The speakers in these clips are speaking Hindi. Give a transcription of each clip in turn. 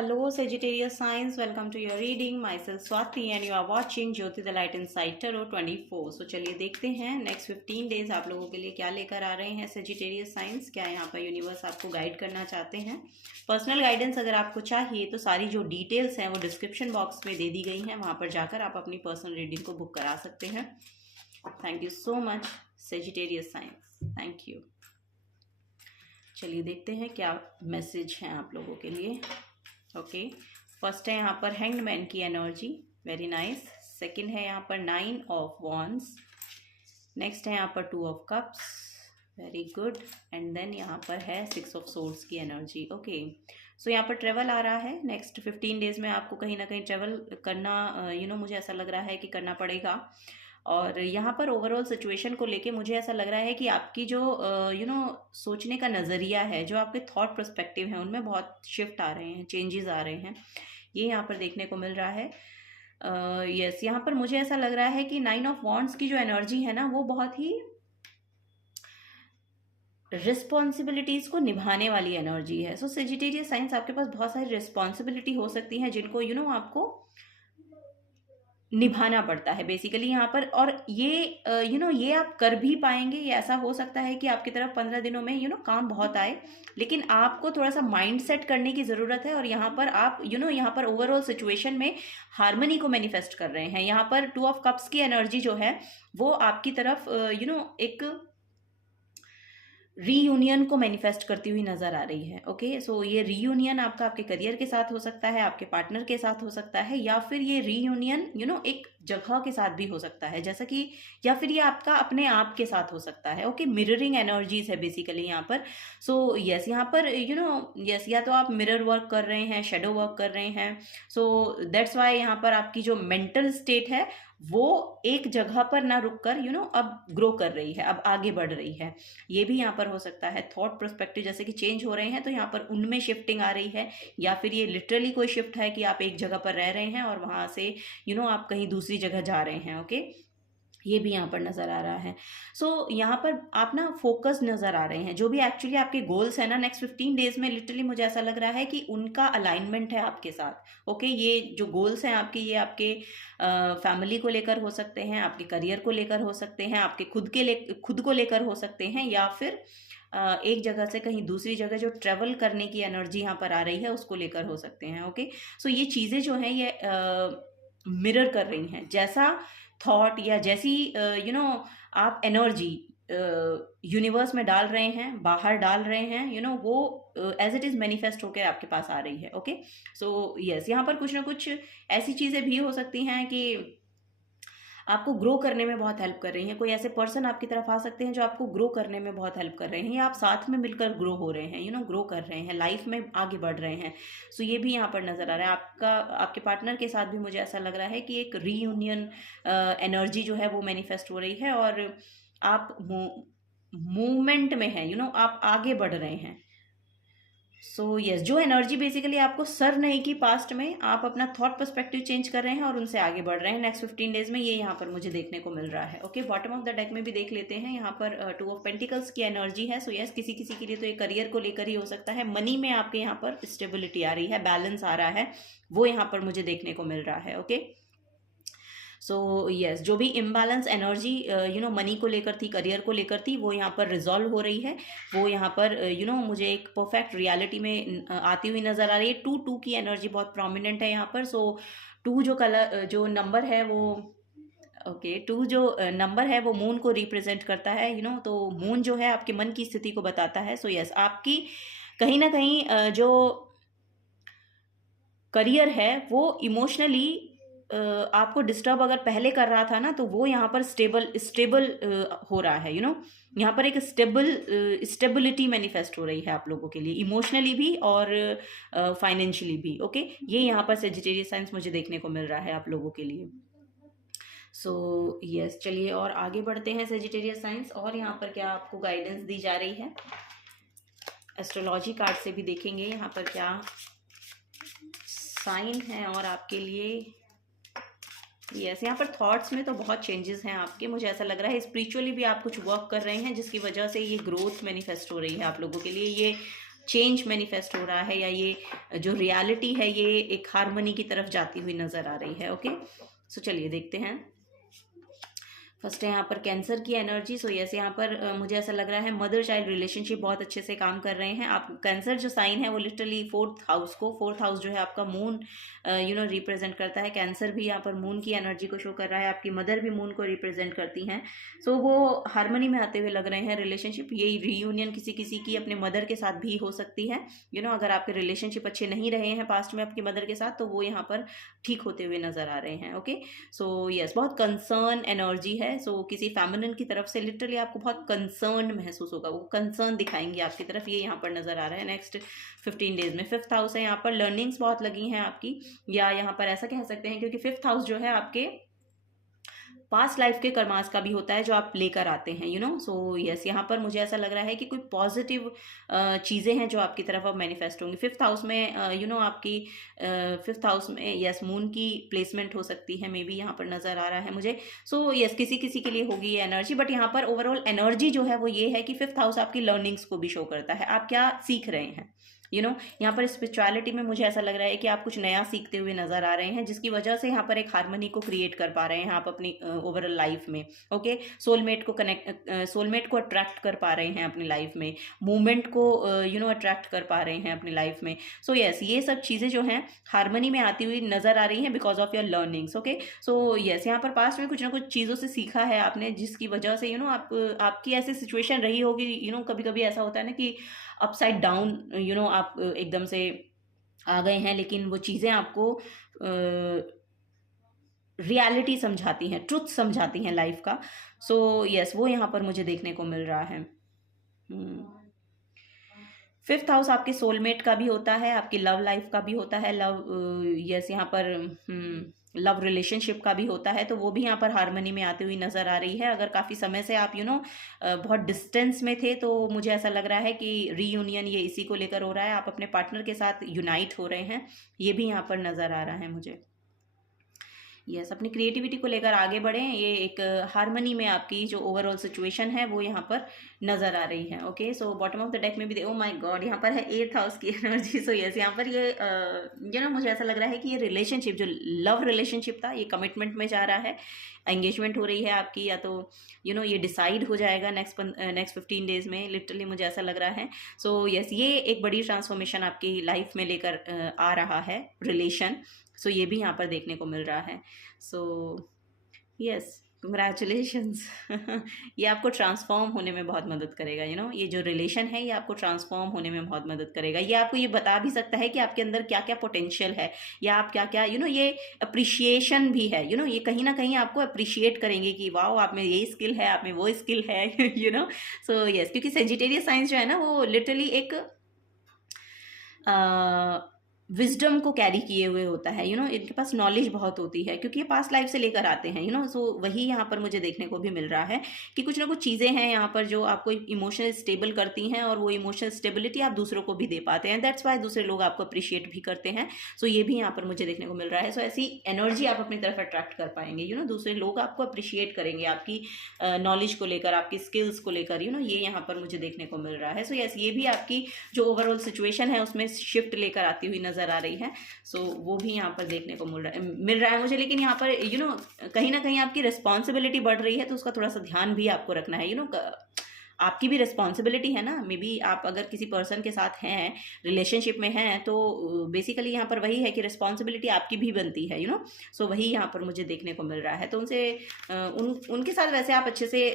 Hello Sagittarius signs, welcome to your reading. Myself Swati and you are watching Jyoti the Light Inside Tarot 24. So चलिए देखते हैं नेक्स्ट 15 डेज आप लोगों के लिए क्या लेकर आ रहे हैं Sagittarius signs. क्या यहाँ पर यूनिवर्स आपको गाइड करना चाहते हैं. पर्सनल गाइडेंस अगर आपको चाहिए तो सारी जो डिटेल्स हैं वो डिस्क्रिप्शन बॉक्स में दे दी गई हैं, वहाँ पर जाकर आप अपनी पर्सनल रीडिंग को बुक करा सकते हैं. Thank you so much Sagittarius signs. Thank you. चलिए देखते हैं क्या मैसेज हैं आप लोगों के लिए. ओके, फर्स्ट है यहाँ पर हैंग्ड मैन की एनर्जी, वेरी नाइस. सेकंड है यहाँ पर 9 ऑफ वॉन्ड्स. नेक्स्ट है यहाँ पर 2 of cups, very good. And then यहाँ पर है 6 ऑफ सोर्ड्स की एनर्जी. ओके, सो यहाँ पर ट्रेवल आ रहा है. नेक्स्ट 15 डेज में आपको कहीं ना कहीं ट्रेवल करना मुझे ऐसा लग रहा है कि करना पड़ेगा. और यहाँ पर ओवरऑल सिचुएशन को लेके मुझे ऐसा लग रहा है कि आपकी जो सोचने का नज़रिया है, जो आपके थॉट पर्सपेक्टिव हैं, उनमें बहुत शिफ्ट आ रहे हैं, चेंजेस आ रहे हैं. ये यहाँ पर देखने को मिल रहा है. यस, यहाँ पर मुझे ऐसा लग रहा है कि 9 ऑफ वॉन्ड्स की जो एनर्जी है ना, वो बहुत ही रिस्पॉन्सिबिलिटीज को निभाने वाली एनर्जी है. सो सेजिटेरियस साइंस, आपके पास बहुत सारी रिस्पॉन्सिबिलिटी हो सकती हैं जिनको आपको निभाना पड़ता है बेसिकली यहाँ पर. और ये ये आप कर भी पाएंगे. ये ऐसा हो सकता है कि आपकी तरफ 15 दिनों में काम बहुत आए, लेकिन आपको थोड़ा सा माइंड सेट करने की ज़रूरत है. और यहाँ पर आप यहाँ पर ओवरऑल सिचुएशन में हार्मनी को मैनिफेस्ट कर रहे हैं. यहाँ पर 2 ऑफ कप्स की एनर्जी जो है वो आपकी तरफ एक रीयूनियन को मैनिफेस्ट करती हुई नजर आ रही है. ओके, सो ये रीयूनियन आपका आपके करियर के साथ हो सकता है, आपके पार्टनर के साथ हो सकता है, या फिर ये रीयूनियन एक जगह के साथ भी हो सकता है, जैसा कि, या फिर ये आपका अपने आप के साथ हो सकता है. ओके, मिररिंग एनर्जीज है बेसिकली यहाँ पर. सो यस, यहाँ पर यस, या तो आप मिरर वर्क कर रहे हैं, शेडो वर्क कर रहे हैं. सो दैट्स वाई यहाँ पर आपकी जो मेंटल स्टेट है वो एक जगह पर ना रुककर अब ग्रो कर रही है, अब आगे बढ़ रही है. ये भी यहाँ पर हो सकता है. थॉट पर्सपेक्टिव जैसे कि चेंज हो रहे हैं, तो यहाँ पर उनमें शिफ्टिंग आ रही है, या फिर ये लिटरली कोई शिफ्ट है कि आप एक जगह पर रह रहे हैं और वहाँ से आप कहीं दूसरी जगह जा रहे हैं. ओके, ये भी यहाँ पर नज़र आ रहा है. सो यहाँ पर आप ना फोकस नज़र आ रहे हैं. जो भी एक्चुअली आपके गोल्स हैं ना नेक्स्ट 15 डेज में, लिटरली मुझे ऐसा लग रहा है कि उनका अलाइनमेंट है आपके साथ. ओके, ये जो गोल्स हैं आपके, ये आपके फैमिली को लेकर हो सकते हैं, आपके करियर को लेकर हो सकते हैं, आपके खुद को लेकर हो सकते हैं, या फिर एक जगह से कहीं दूसरी जगह जो ट्रेवल करने की एनर्जी यहाँ पर आ रही है उसको लेकर हो सकते हैं. ओके, सो ये चीज़ें जो हैं ये मिरर कर रही हैं. जैसा थॉट या जैसी आप एनर्जी यूनिवर्स में डाल रहे हैं, बाहर डाल रहे हैं, वो एज इट इज़ मैनिफेस्ट होकर आपके पास आ रही है. ओके, सो यस, यहाँ पर कुछ ना कुछ ऐसी चीज़ें भी हो सकती हैं कि आपको ग्रो करने में बहुत हेल्प कर रही हैं. कोई ऐसे पर्सन आपकी तरफ आ सकते हैं जो आपको ग्रो करने में बहुत हेल्प कर रहे हैं, या आप साथ में मिलकर ग्रो हो रहे हैं, ग्रो कर रहे हैं, लाइफ में आगे बढ़ रहे हैं. सो ये भी यहाँ पर नज़र आ रहा है. आपके पार्टनर के साथ भी मुझे ऐसा लग रहा है कि एक रीयूनियन एनर्जी जो है वो मैनिफेस्ट हो रही है, और आप मूवमेंट में हैं, आप आगे बढ़ रहे हैं. सो यस, जो एनर्जी बेसिकली आपको सर्व नहीं की पास्ट में, आप अपना थॉट पर्सपेक्टिव चेंज कर रहे हैं और उनसे आगे बढ़ रहे हैं नेक्स्ट 15 डेज में. ये यहाँ पर मुझे देखने को मिल रहा है. Okay, bottom of the deck में भी देख लेते हैं. यहाँ पर 2 ऑफ पेंटिकल्स की एनर्जी है. सो यस, किसी के लिए तो ये करियर को लेकर ही हो सकता है. मनी में आपके यहाँ पर स्टेबिलिटी आ रही है, बैलेंस आ रहा है, वो यहाँ पर मुझे देखने को मिल रहा है. ओके, सो यस, जो भी इम्बैलेंस एनर्जी मनी को लेकर थी, करियर को लेकर थी, वो यहाँ पर रिजॉल्व हो रही है. वो यहाँ पर मुझे एक परफेक्ट रियलिटी में आती हुई नज़र आ रही है. 2 की एनर्जी बहुत प्रोमिनेंट है यहाँ पर. सो 2 जो नंबर है वो ओके 2 जो नंबर है वो मून को रिप्रेजेंट करता है. तो मून जो है आपके मन की स्थिति को बताता है. सो यस, आपकी कहीं ना कहीं जो करियर है वो इमोशनली आपको डिस्टर्ब अगर पहले कर रहा था ना, तो वो यहाँ पर स्टेबल हो रहा है. यहाँ पर एक स्टेबिलिटी मैनिफेस्ट हो रही है आप लोगों के लिए, इमोशनली भी और फाइनेंशियली भी. ओके, ये यहाँ पर सेजिटेरियस साइंस मुझे देखने को मिल रहा है आप लोगों के लिए. सो यस, चलिए और आगे बढ़ते हैं सेजिटेरियस साइंस. और यहाँ पर क्या आपको गाइडेंस दी जा रही है, एस्ट्रोलॉजी कार्ड से भी देखेंगे यहाँ पर क्या साइन है और आपके लिए. यस, यहाँ पर थॉट्स में तो बहुत चेंजेस हैं आपके. मुझे ऐसा लग रहा है स्पिरिचुअली भी आप कुछ वर्क कर रहे हैं जिसकी वजह से ये ग्रोथ मैनिफेस्ट हो रही है आप लोगों के लिए. ये चेंज मैनिफेस्ट हो रहा है, या ये जो रियलिटी है ये एक हार्मनी की तरफ जाती हुई नजर आ रही है। ओके, सो चलिए देखते हैं। फर्स्ट है यहाँ पर कैंसर की एनर्जी। सो यस, यहाँ पर मुझे ऐसा लग रहा है मदर चाइल्ड रिलेशनशिप बहुत अच्छे से काम कर रहे हैं। आप कैंसर जो साइन है वो लिटरली फोर्थ हाउस जो है आपका मून रिप्रेजेंट करता है। कैंसर भी यहाँ पर मून की एनर्जी को शो कर रहा है, आपकी मदर भी मून को रिप्रेजेंट करती हैं। सो वो हार्मनी में आते हुए लग रहे हैं रिलेशनशिप। ये रीयूनियन किसी किसी की अपने मदर के साथ भी हो सकती है। अगर आपके रिलेशनशिप अच्छे नहीं रहे हैं पास्ट में आपकी मदर के साथ, तो वो यहाँ पर ठीक होते हुए नजर आ रहे हैं। ओके, सो यस, बहुत कंसर्न एनर्जी है। सो किसी फेमिनिन की तरफ से लिटरली आपको बहुत कंसर्न महसूस होगा, वो कंसर्न दिखाएंगे आपकी तरफ, ये यहाँ पर नजर आ रहा है नेक्स्ट 15 डेज में। 5th हाउस है, यहाँ पर लर्निंग्स बहुत लगी हैं आपकी, या यहाँ पर ऐसा कह सकते हैं क्योंकि 5th हाउस जो है आपके पास्ट लाइफ के कर्मास का भी होता है जो आप लेकर आते हैं। सो यस, यहाँ पर मुझे ऐसा लग रहा है कि कोई पॉजिटिव चीज़ें हैं जो आपकी तरफ अब मैनिफेस्ट होंगी। 5th हाउस में आपकी 5th हाउस में यस मून की प्लेसमेंट हो सकती है, मे बी यहाँ पर नज़र आ रहा है मुझे। सो यस, किसी किसी के लिए होगी ये एनर्जी, बट यहाँ पर ओवरऑल एनर्जी जो है वो ये है कि 5th हाउस आपकी लर्निंग्स को भी शो करता है, आप क्या सीख रहे हैं। यहाँ पर स्पिरिचुअलिटी में मुझे ऐसा लग रहा है कि आप कुछ नया सीखते हुए नजर आ रहे हैं, जिसकी वजह से यहाँ पर एक हार्मनी को क्रिएट कर पा रहे हैं आप अपनी ओवरऑल लाइफ में। ओके, सोलमेट को अट्रैक्ट कर पा रहे हैं अपनी लाइफ में, मूवमेंट को अट्रैक्ट कर पा रहे हैं अपनी लाइफ में। सो यस, ये सब चीज़ें जो हैं हार्मनी में आती हुई नजर आ रही हैं because of your learnings. Okay, so yes, यहाँ पर पास्ट में कुछ ना कुछ चीज़ों से सीखा है आपने, जिसकी वजह से आपकी ऐसी सिचुएशन रही होगी। कभी कभी ऐसा होता है ना कि अपसाइड डाउन आप एकदम से आ गए हैं, लेकिन वो चीज़ें आपको रियलिटी समझाती हैं, ट्रुथ समझाती हैं लाइफ का। सो यस, वो यहाँ पर मुझे देखने को मिल रहा है। 5th हाउस आपके सोलमेट का भी होता है, आपकी लव लाइफ का भी होता है, यस यहाँ पर लव रिलेशनशिप का भी होता है, तो वो भी यहाँ पर हार्मनी में आती हुई नजर आ रही है। अगर काफ़ी समय से आप बहुत डिस्टेंस में थे, तो मुझे ऐसा लग रहा है कि रीयूनियन ये इसी को लेकर हो रहा है, आप अपने पार्टनर के साथ यूनाइट हो रहे हैं, ये भी यहाँ पर नज़र आ रहा है मुझे। यस, अपनी क्रिएटिविटी को लेकर आगे बढ़ें, ये एक हार्मनी में आपकी जो ओवरऑल सिचुएशन है वो यहाँ पर नजर आ रही है। Okay, so bottom of the deck में भी ओ माय गॉड, यहाँ पर है 8th हाउस की एनर्जी। सो यस, यहाँ पर ये मुझे ऐसा लग रहा है कि ये रिलेशनशिप जो लव रिलेशनशिप था ये कमिटमेंट में जा रहा है, एंगेजमेंट हो रही है आपकी, या तो ये डिसाइड हो जाएगा नेक्स्ट 15 डेज में, लिटरली मुझे ऐसा लग रहा है। सो यस, ये एक बड़ी ट्रांसफॉर्मेशन आपकी लाइफ में लेकर आ रहा है रिलेशन। सो ये भी यहाँ पर देखने को मिल रहा है। So yes, congratulations. ये आपको ट्रांसफॉर्म होने में बहुत मदद करेगा। ये जो रिलेशन है ये आपको ट्रांसफॉर्म होने में बहुत मदद करेगा। ये आपको ये बता भी सकता है कि आपके अंदर क्या क्या पोटेंशियल है, या आप क्या क्या ये अप्रिशिएशन भी है। ये कहीं ना कहीं आपको अप्रिशिएट करेंगे कि वाओ, आप में ये स्किल है, आप में वो स्किल है। सो यस, क्योंकि सेजिटेरियस साइंस जो है ना वो लिटरली एक विजडम को कैरी किए हुए होता है। इनके पास नॉलेज बहुत होती है, क्योंकि ये पास्ट लाइफ से लेकर आते हैं। सो वही यहाँ पर मुझे देखने को भी मिल रहा है कि कुछ ना कुछ चीज़ें हैं यहाँ पर जो आपको इमोशनल स्टेबल करती हैं, और वो इमोशनल स्टेबिलिटी आप दूसरों को भी दे पाते हैं। दैट्स वाई दूसरे लोग आपको अप्रिशिएट भी करते हैं। सो ये भी यहाँ पर मुझे देखने को मिल रहा है। सो ऐसी एनर्जी आप अपनी तरफ अट्रैक्ट कर पाएंगे। दूसरे लोग आपको अप्रिशिएट करेंगे आपकी नॉलेज को लेकर, आपकी स्किल्स को लेकर। ये यहाँ पर मुझे देखने को मिल रहा है। सो यस, ये भी आपकी जो ओवरऑल सिचुएशन है उसमें शिफ्ट लेकर आती हुई नजर आ रही है। सो वो भी यहाँ पर देखने को मिल रहा है मुझे। लेकिन यहाँ पर कहीं ना कहीं आपकी रिस्पॉन्सिबिलिटी बढ़ रही है, तो उसका थोड़ा सा ध्यान भी आपको रखना है। आपकी भी रिस्पॉन्सिबिलिटी है ना। मे बी आप अगर किसी पर्सन के साथ हैं, रिलेशनशिप में हैं, तो बेसिकली यहाँ पर वही है कि रिस्पॉन्सिबिलिटी आपकी भी बनती है। सो वही यहाँ पर मुझे देखने को मिल रहा है। तो उनसे उनके साथ वैसे आप अच्छे से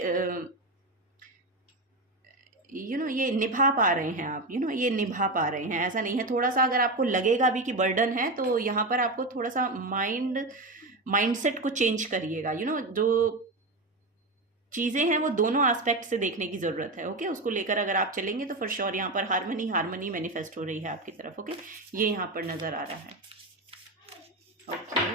ये निभा पा रहे हैं आप। ये निभा पा रहे हैं, ऐसा नहीं है। थोड़ा सा अगर आपको लगेगा भी कि बर्डन है, तो यहाँ पर आपको थोड़ा सा माइंडसेट को चेंज करिएगा। जो चीज़ें हैं वो दोनों एस्पेक्ट से देखने की ज़रूरत है। ओके, उसको लेकर अगर आप चलेंगे तो फॉर श्योर यहाँ पर हार्मनी मैनिफेस्ट हो रही है आपकी तरफ। ओके, ये यहाँ पर नज़र आ रहा है। ओके,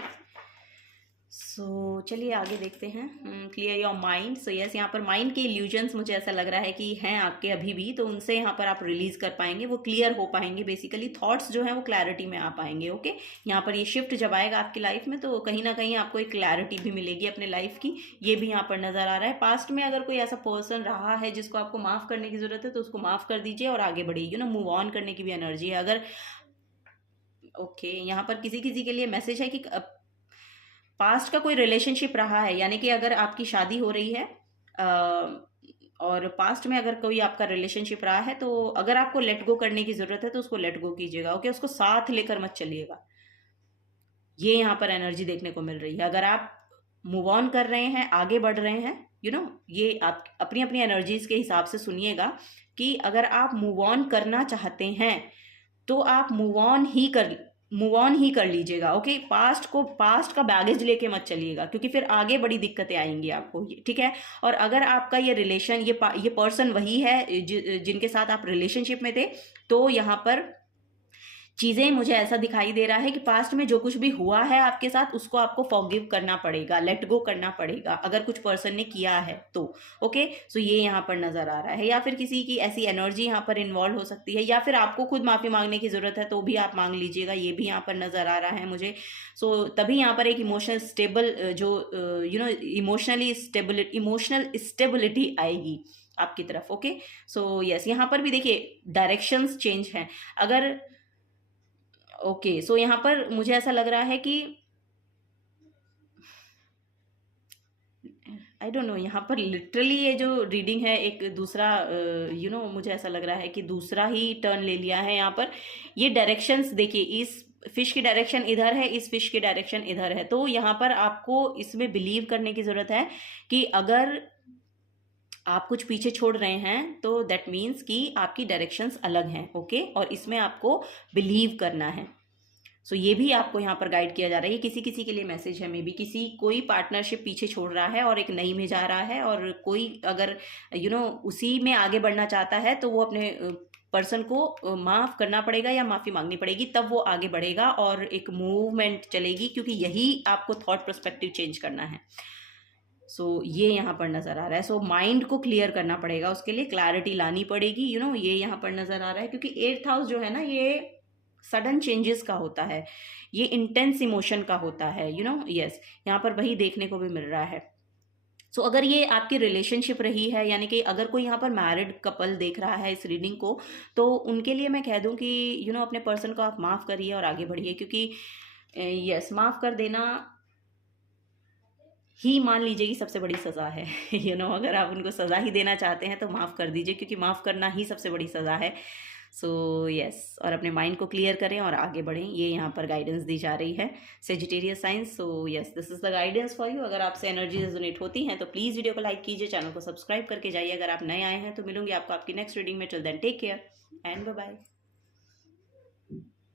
चलिए आगे देखते हैं। Clear your mind. So yes, यहाँ पर माइंड के इल्यूजन्स मुझे ऐसा लग रहा है कि हैं आपके अभी भी, तो उनसे यहाँ पर आप रिलीज कर पाएंगे, वो क्लियर हो पाएंगे। बेसिकली थॉट्स जो हैं वो क्लैरिटी में आ पाएंगे। ओके, यहाँ पर ये शिफ्ट जब आएगा आपकी लाइफ में तो कहीं ना कहीं आपको एक क्लैरिटी भी मिलेगी अपने लाइफ की, ये भी यहाँ पर नजर आ रहा है। पास्ट में अगर कोई ऐसा पर्सन रहा है जिसको आपको माफ करने की जरूरत है तो उसको माफ कर दीजिए और आगे बढ़िए। मूव ऑन करने की भी एनर्जी है। अगर यहाँ पर किसी किसी के लिए मैसेज है कि पास्ट का कोई रिलेशनशिप रहा है, यानी कि अगर आपकी शादी हो रही है और पास्ट में अगर कोई आपका रिलेशनशिप रहा है, तो अगर आपको लेट गो करने की जरूरत है तो उसको लेट गो कीजिएगा। ओके, उसको साथ लेकर मत चलिएगा। ये यहाँ पर एनर्जी देखने को मिल रही है। अगर आप मूव ऑन कर रहे हैं, आगे बढ़ रहे हैं, ये आप अपनी अपनी एनर्जीज के हिसाब से सुनिएगा कि अगर आप मूव ऑन करना चाहते हैं तो आप मूव ऑन ही कर लीजिएगा। ओके, पास्ट का बैगेज लेके मत चलिएगा, क्योंकि फिर आगे बड़ी दिक्कतें आएंगी आपको। ठीक है। और अगर आपका ये रिलेशन, ये पर्सन वही है जिनके साथ आप रिलेशनशिप में थे, तो यहाँ पर चीजें मुझे ऐसा दिखाई दे रहा है कि पास्ट में जो कुछ भी हुआ है आपके साथ उसको आपको फॉरगिव करना पड़ेगा, लेट गो करना पड़ेगा, अगर कुछ पर्सन ने किया है तो। ओके, सो ये यहाँ पर नजर आ रहा है। या फिर किसी की ऐसी एनर्जी यहाँ पर इन्वॉल्व हो सकती है, या फिर आपको खुद माफी मांगने की जरूरत है तो भी आप मांग लीजिएगा, ये भी यहाँ पर नजर आ रहा है मुझे। सो तभी यहाँ पर एक इमोशनल स्टेबल इमोशनल स्टेबिलिटी आएगी आपकी तरफ। ओके, सो यस, यहाँ पर भी देखिए डायरेक्शंस चेंज हैं। अगर सो यहाँ पर मुझे ऐसा लग रहा है कि आई डोंट नो, यहाँ पर लिटरली ये जो रीडिंग है एक दूसरा मुझे ऐसा लग रहा है कि दूसरा ही टर्न ले लिया है यहाँ पर। ये डायरेक्शंस देखिए, इस फिश की डायरेक्शन इधर है, इस फिश की डायरेक्शन इधर है, तो यहाँ पर आपको इसमें बिलीव करने की जरूरत है कि अगर आप कुछ पीछे छोड़ रहे हैं तो दैट मीन्स कि आपकी डायरेक्शंस अलग हैं। ओके, और इसमें आपको बिलीव करना है। सो ये भी आपको यहाँ पर गाइड किया जा रहा है। ये किसी किसी के लिए मैसेज है। मे बी कोई पार्टनरशिप पीछे छोड़ रहा है और एक नई में जा रहा है, और कोई अगर उसी में आगे बढ़ना चाहता है तो वो अपने पर्सन को माफ करना पड़ेगा या माफी मांगनी पड़ेगी, तब वो आगे बढ़ेगा और एक मूवमेंट चलेगी, क्योंकि यही आपको थॉट पर्सपेक्टिव चेंज करना है। सो ये यहाँ पर नजर आ रहा है। सो माइंड को क्लियर करना पड़ेगा, उसके लिए क्लैरिटी लानी पड़ेगी। ये यहाँ पर नजर आ रहा है, क्योंकि 8th हाउस जो है ना, ये सडन चेंजेस का होता है, ये इंटेंस इमोशन का होता है। यस, यहाँ पर वही देखने को भी मिल रहा है। सो अगर ये आपकी रिलेशनशिप रही है, यानी कि अगर कोई यहाँ पर मैरिड कपल देख रहा है इस रीडिंग को, तो उनके लिए मैं कह दूं कि अपने पर्सन को आप माफ करिए और आगे बढ़िए, क्योंकि यस, माफ कर देना ही मान लीजिए कि सबसे बड़ी सज़ा है। अगर आप उनको सज़ा ही देना चाहते हैं तो माफ़ कर दीजिए, क्योंकि माफ़ करना ही सबसे बड़ी सज़ा है। सो यस, और अपने माइंड को क्लियर करें और आगे बढ़ें, ये यहाँ पर गाइडेंस दी जा रही है Sagittarius science. So yes, this is the guidance for you. अगर आपसे एनर्जी रेजोनेट होती हैं तो प्लीज़ वीडियो को लाइक कीजिए, चैनल को सब्सक्राइब करके जाइए। अगर आप नए आए हैं तो मिलूंगी आपको आपकी नेक्स्ट रीडिंग में। Till then take care and bye bye.